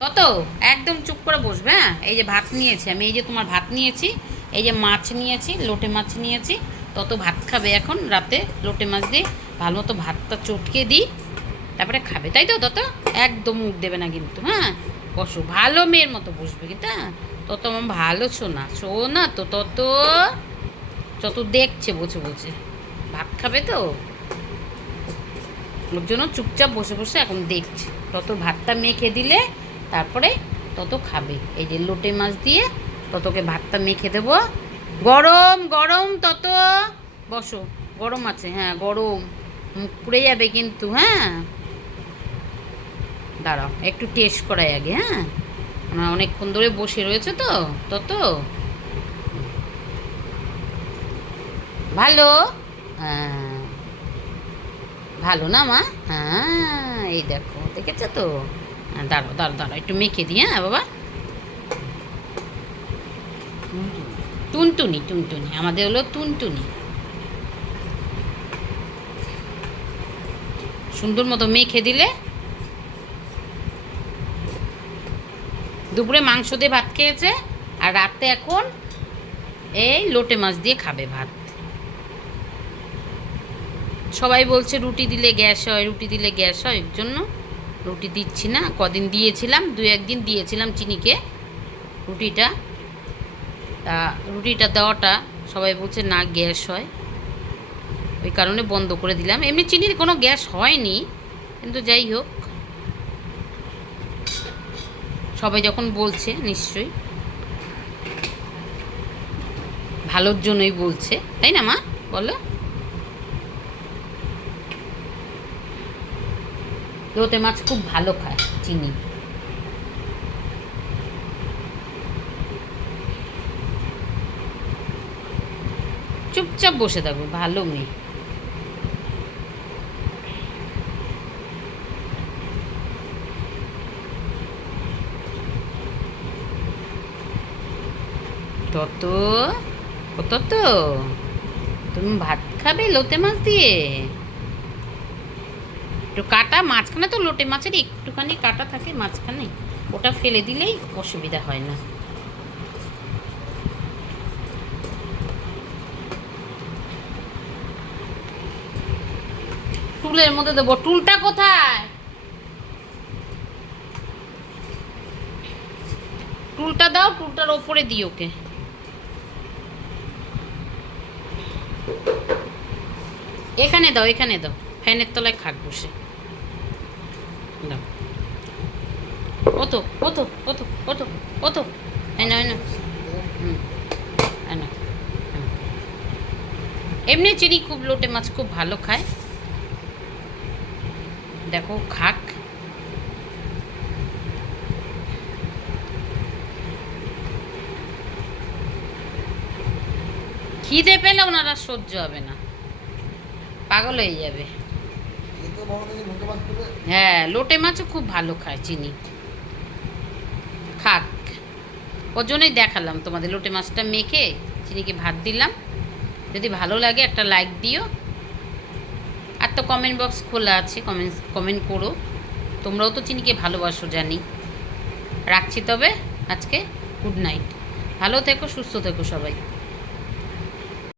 কত একদম চুপ করে বসবে। হ্যাঁ, এই যে ভাত নিয়েছি আমি, এই যে তোমার ভাত নিয়েছি, এই যে মাছ নিয়েছি, লোটে মাছ নিয়েছি। তত ভাত খাবে এখন রাতে লোটে মাছ দিয়ে ভালো মতো ভাতটা চটকে দিই, তারপরে খাবে, তাই তো? তত একদম মুখ দেবে না কিন্তু। হ্যাঁ, বসো, ভালো মেয়ের মতো বসবে কিন্তু। হ্যাঁ, তত আমার ভালো শোনা তো তত যত দেখছে বসে বসে ভাত খাবে তো, ওর জন্য চুপচাপ বসে বসে এখন দেখছে। তত ভাতটা মেখে দিলে তারপরে তত খাবে। এই যে লোটে মাছ দিয়ে ততকে ভাতটা মেখে দেবো। গরম গরম তত, বসো, গরম আছে। হ্যাঁ, গরম, মুখ পুড়ে যাবে কিন্তু। হ্যাঁ, দাঁড়াও একটু টেস্ট করাই আগে। হ্যাঁ, আমার অনেকক্ষণ ধরে বসে রয়েছে তো তত। ভালো, হ্যাঁ, ভালো না মা? হ্যাঁ, এই দেখো, দেখেছো তো? দাঁড়াও দাঁড়াও দাঁড়াও, একটু মেখে দিই। হ্যাঁ বাবা, টুনটুনি টুনটুনি, আমাদের হলো টুনটুনি। সুন্দর মতো মেখে দিলে দুপুরে মাংস দিয়ে ভাত খেয়েছে, আর রাতে এখন এই লোটে মাছ দিয়ে খাবে ভাত। সবাই বলছে রুটি দিলে গ্যাস হয়, রুটি দিলে গ্যাস হয়, এর জন্য রুটি দিচ্ছি না। কদিন দিয়েছিলাম, দু একদিন দিয়েছিলাম চিনিকে রুটিটা। তা রুটিটা দেওয়াটা সবাই বলছে না গ্যাস হয়, ওই কারণে বন্ধ করে দিলাম। এমনি চিনির কোনো গ্যাস হয়নি, কিন্তু যাই হোক, সবাই যখন বলছে নিশ্চয়ই ভালোর জন্যই বলছে, তাই না মা? বলো। লোটে মাছ খুব ভালো খায় চিনি। চুপচাপ বসে থাকবে, ভালো মেয়ে। তত কত তো, তুমি ভাত খাবে লোটে মাছ দিয়ে? একটু কাটা মাঝখানে তো, লোটে মাছের একটুখানি কাটা থাকে মাঝখানে, ওটা ফেলে দিলেই অসুবিধা হয় না। টুলের মধ্যে দেবো, টুলটা কোথায়? টুলটা দাও, টুলটার ওপরে দিই ওকে। এখানে দাও, এখানে দাও, ফ্যানের তলায় খাট বসে দাও। ওতো ওতো ওতো ওতো ওতো, এই না, হুম, না, এমনি চিনি খুব লোটে মাছ খুব ভালো খায়, দেখো খাক। খিদে পেলে ওনারা সহ্য হবে না, পাগল হয়ে যাবে। হ্যাঁ, লোটে মাছও খুব ভালো খায় চিনি, খাক। ওর জন্যই দেখালাম তোমাদের, লোটে মাছটা মেখে চিনিকে ভাত দিলাম। যদি ভালো লাগে একটা লাইক দিও, আর তো কমেন্ট বক্স খোলা আছে, কমেন্ট করো। তোমরাও তো চিনিকে ভালোবাসো জানি। রাখছি তবে আজকে, গুড নাইট, ভালো থেকো, সুস্থ থেকো সবাই।